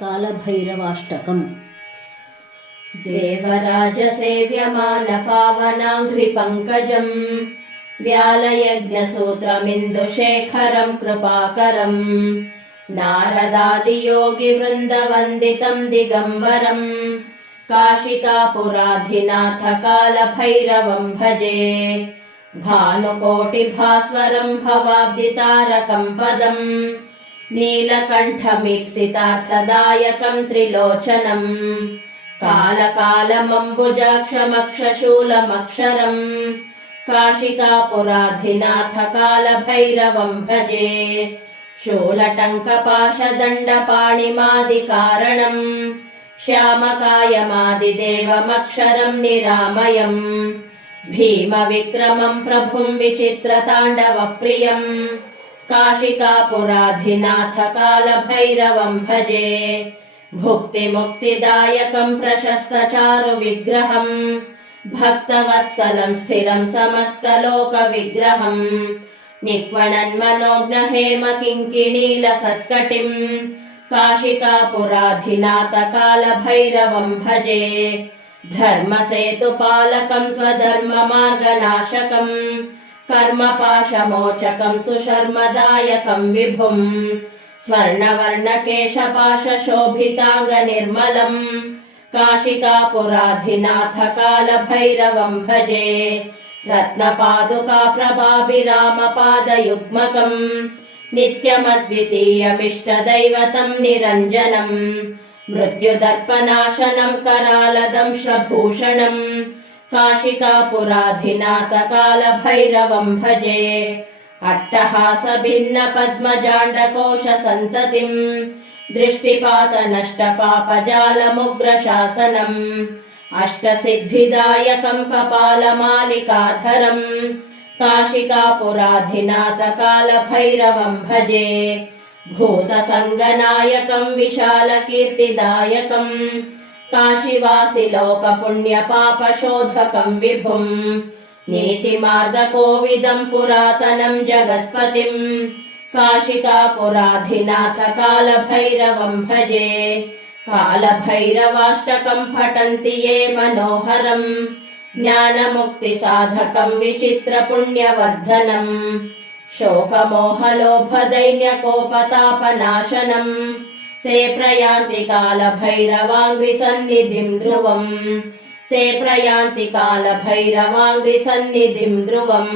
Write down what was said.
कालभैरवाष्टकम्। देवराजसेव्यमानपावनाङ्घ्रिपङ्कजम् व्यालयज्ञसूत्रमिन्दुशेखरम् कृपाकरम् नारदादियोगिवृन्दवन्दितम् दिगम्बरम् काशिकापुराधिनाथ कालभैरवम् भजे भानुकोटिभास्वरम् भवाब्दितारकम् पदम्। नीलकण्ठमीप्सितार्थदायकम् त्रिलोचनम् कालकालमम्बुजाक्षमक्षशूलमक्षरम् काशिकापुराधिनाथ कालभैरवम् भजे शूलटङ्कपाशदण्डपाणिमादिकारणम् श्यामकायमादिदेवमक्षरम् निरामयम् भीमविक्रमम् प्रभुम् विचित्रताण्डवप्रियम् काशिकापुराधिनाथ कालभैरवम् भजे भुक्तिमुक्तिदायकम् प्रशस्तचारु विग्रहम् भक्तवत्सलम् स्थिरम् समस्तलोकविग्रहम् निक्वणन्मनोज्ञ हेम किङ्किणीलसत्कटिम् काशिकापुराधिनाथ कालभैरवम् भजे धर्मसेतुपालकम् त्वधर्ममार्गनाशकम् कर्मपाशमोचकम् सुशर्मदायकम् विभुम् स्वर्णवर्णकेशपाशशोभिताङ्गनिर्मलम् काशिकापुराधिनाथ कालभैरवम् भजे रत्नपादुका प्रभाभिरामपादयुग्मकम् नित्यमद्वितीयमिष्टदैवतम् निरञ्जनम् मृत्युदर्पनाशनम् करालदंश्रभूषणम् काशिकापुराधिनाथ कालभैरवम् भजे अट्टहासभिन्न पद्मजाण्डकोश सन्ततिम् दृष्टिपात नष्टपापजालमुग्रशासनम् अष्टसिद्धिदायकम् कपालमालिकाधरम् काशिकापुराधिनाथ कालभैरवम् भजे भूतसङ्गनायकम् विशालकीर्तिदायकम् काशिवासि लोकपुण्यपापशोधकम् विभुम् नीतिमार्गकोविदम् पुरातनम् जगत्पतिम् काशिकापुराधिनाथ कालभैरवम् भजे कालभैरवाष्टकम् पठन्ति ये मनोहरम् ज्ञानमुक्तिसाधकम् विचित्रपुण्यवर्धनम् शोकमोहलोभदैन्यकोपतापनाशनम् ते प्रयान्ति कालभैरवाङ्घ्रिसन्निधिम् ध्रुवम् ते प्रयान्ति कालभैरवाङ्घ्रिसन्निधिम् ध्रुवम्